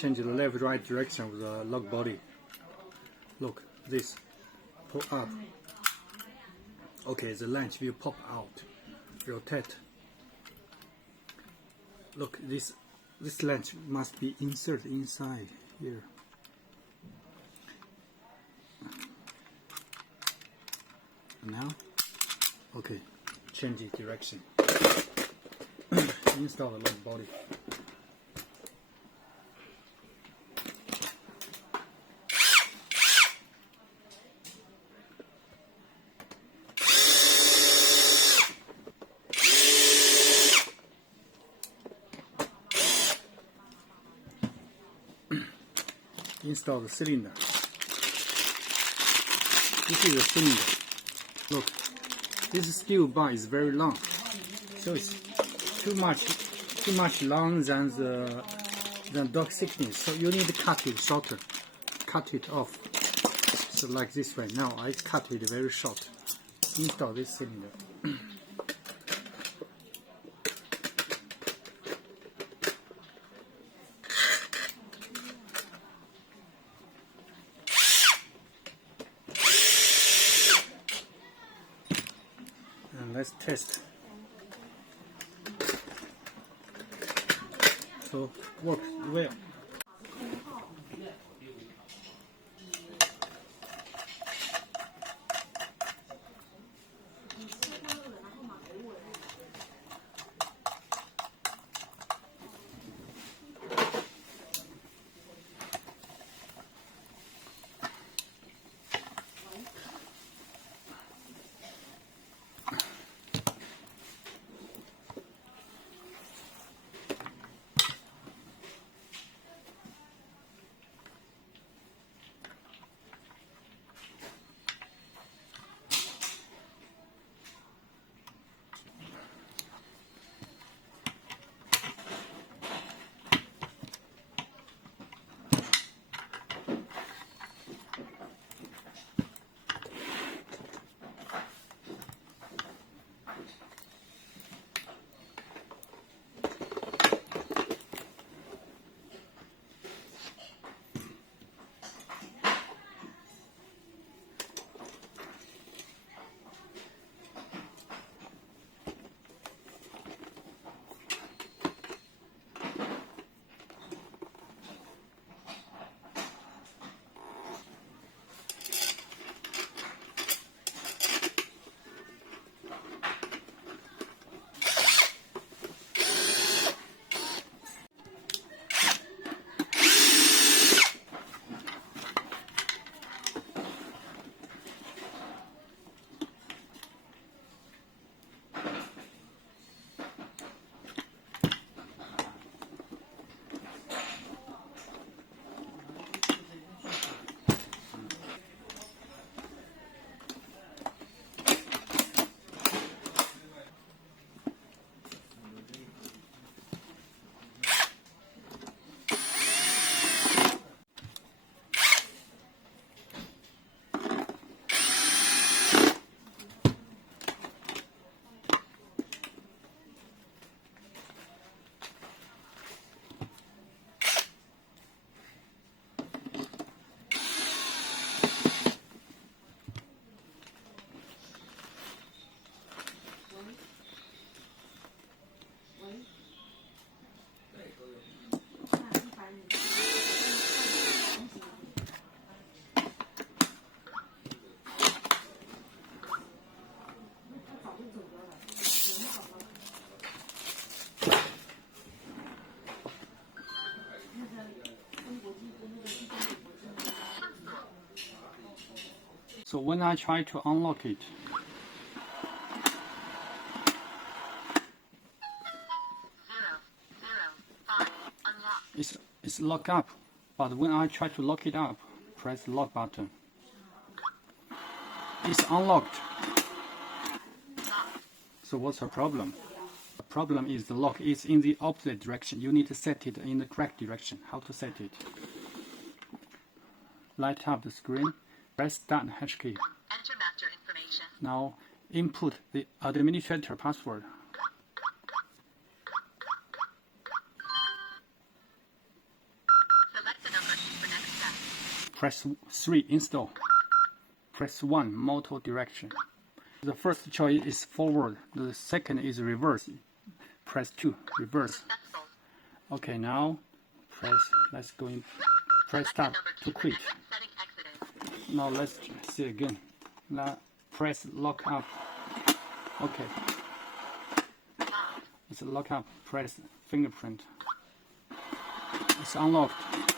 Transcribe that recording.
Change the left-right direction of the lock body. Look, this pull up. Okay, the latch will pop out. Rotate. Look, this latch must be inserted inside here. Now, okay, change the direction. Install the lock body. Install the cylinder. This is a cylinder. Look, this steel bar is very long, so it's too much long than the dog thickness. So you need to cut it shorter. Cut it off. So like this way. Now I cut it very short. Install this cylinder. Let's test. So works well. So when I try to unlock it, it's locked up. But when I try to lock it up, press the lock button. It's unlocked. So what's the problem? The problem is the lock is in the opposite direction. You need to set it in the correct direction. How to set it? Light up the screen. Press Start hash key. Enter master information. Now input the administrator password. Press 3, install. Press 1, motor direction. The first choice is forward, the second is reverse. Press 2, reverse. Okay, now let's go in, press start to quit. Now let's see again. Now press lock up. Okay. It's lock up, press fingerprint. It's unlocked.